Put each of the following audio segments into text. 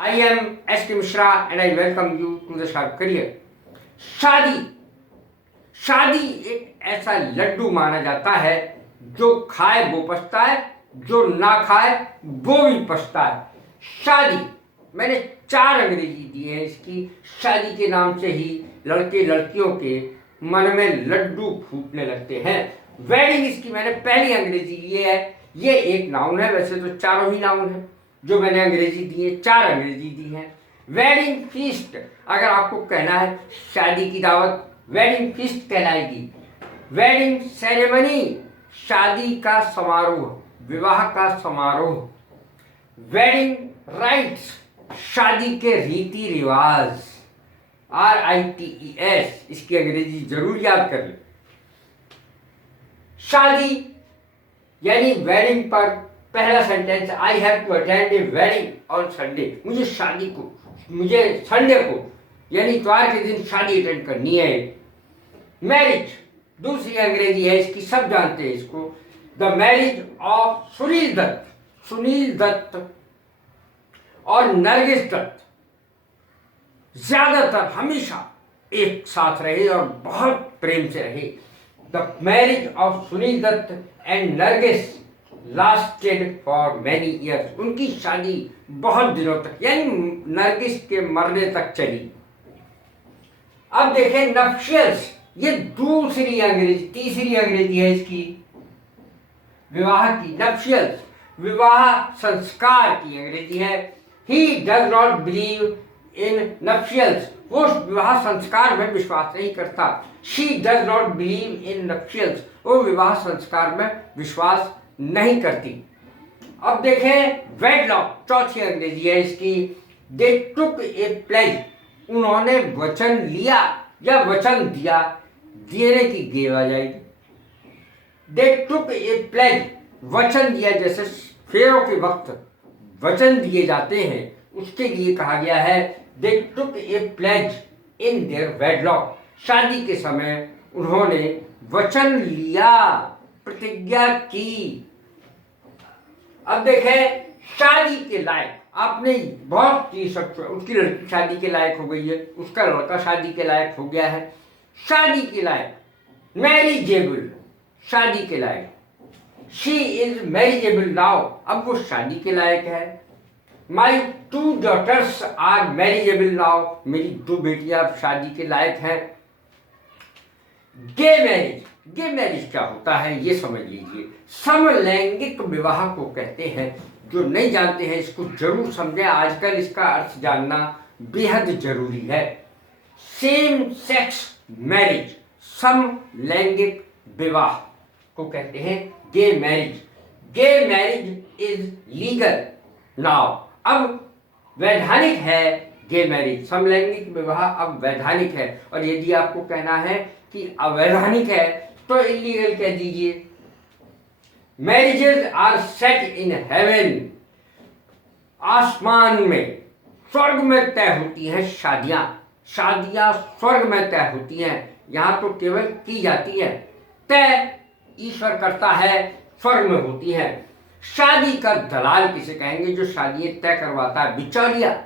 I am S.K. Mishra and I welcome you to the Sharp Career. शादी एक ऐसा लड्डू माना जाता है जो खाए वो पछताए, जो ना खाए वो भी पछताए। शादी मैंने 4 अंग्रेजी दिए हैं इसकी। शादी के नाम से ही लड़के लड़कियों के मन में लड्डू फूटने लगते हैं। वेडिंग इसकी मैंने पहली अंग्रेजी ली है। ये एक नाउन है, वैसे तो चारों ही नाउन है जो मैंने अंग्रेजी दी है, 4 अंग्रेजी दी हैं। वेडिंग फीस्ट अगर आपको कहना है शादी की दावत, वेडिंग फीस्ट कहलाएगी। वेडिंग सेरेमनी शादी का समारोह, विवाह का समारोह। वेडिंग राइट्स शादी के रीति रिवाज, RITES इसकी अंग्रेजी जरूर याद कर लें। शादी यानी वेडिंग पर पहला sentence, I have to attend a wedding on Sunday. मुझे संडे को यानी इतवार के दिन शादी अटेंड करनी है। मैरिज दूसरी अंग्रेजी है इसकी, सब जानते हैं इसको, the marriage of Sunil Dutt और नरगिस दत्त ज्यादातर हमेशा एक साथ रहे और बहुत प्रेम से रहे। The marriage of Sunil Dutt and Nargis lasted for many years. उनकी शादी बहुत दिनों तक यानी नरगिस के मरने तक चली। अब देखें नप्शियल्स, ये तीसरी अंग्रेजी है इसकी विवाह की। नप्शियल्स विवाह संस्कार की अंग्रेजी है। He does not believe in nuptials, वो विवाह संस्कार में विश्वास नहीं करता। She does not believe in nuptials, वो विवाह संस्कार में विश्वास नहीं करती। अब देखें वेडलॉक, चौथी अंग्रेजी है इसकी। दे टुक ए प्लेज, उन्होंने वचन लिया या वचन दिया, देने की गेव आ जाएगी। दे टुक ए प्लेज, वचन दिया, जैसे फेरों के वक्त वचन दिए जाते हैं उसके लिए कहा गया है दे टुक ए प्लेज इन देयर वेडलॉक। शादी के समय उन्होंने वचन लिया, प्रतिज्ञा की। अब देखें शादी के लायक, आपने बहुत चीज सकते, उसकी लड़की शादी के लायक हो गई है, उसका लड़का शादी के लायक हो गया है। शादी के लायक, मैरिजेबल, शादी के लायक। शी इज मैरिजेबल नाउ, अब वो शादी के लायक है। माई 2 daughters आर मैरिजेबल नाउ, मेरी 2 बेटियां अब शादी के लायक हैं। गे मैरिज क्या होता है ये समझ लीजिए। समलैंगिक विवाह को कहते हैं। जो नहीं जानते हैं इसको जरूर समझें, आजकल इसका अर्थ जानना बेहद जरूरी है। सेम सेक्स मैरिज, समलैंगिक विवाह को कहते हैं gay marriage. Gay marriage is legal now, अब वैधानिक है गे मैरिज। समलैंगिक विवाह अब वैधानिक है, और यदि आपको कहना है कि अवैधानिक है तो इलीगल कह दीजिए। Marriages are set in heaven, आसमान में, स्वर्ग में तय होती हैं शादियां स्वर्ग में तय होती हैं। यहां तो केवल की जाती है, तय ईश्वर करता है, स्वर्ग में होती है। शादी का दलाल किसे कहेंगे? जो शादी तय करवाता है, बिचौलिया।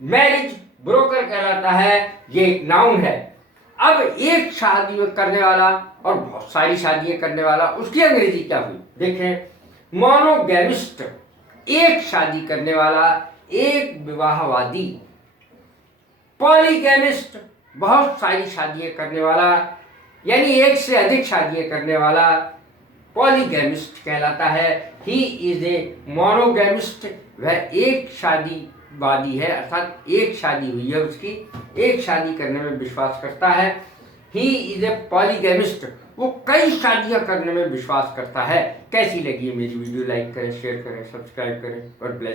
मैरिज ब्रोकर कहलाता है, ये एक नाउन है। अब एक शादी करने वाला और बहुत सारी शादियां करने वाला, उसकी अंग्रेजी क्या हुई? देखें मोनोगैमिस्ट, एक शादी करने वाला, एक विवाहवादी। पॉलीगैमिस्ट, बहुत सारी शादियां करने वाला यानी एक से अधिक शादियां करने वाला पॉलीगैमिस्ट कहलाता है। ही इज ए मोनोगैमिस्ट, वह एक शादीवादी है, अर्थात एक शादी हुई है उसकी, एक शादी करने में विश्वास करता है। ही इज ए पॉलीगैमिस्ट, वो कई शादियां करने में विश्वास करता है। कैसी लगी है मेरी वीडियो? लाइक करें, शेयर करें, सब्सक्राइब करें और ब्लेस।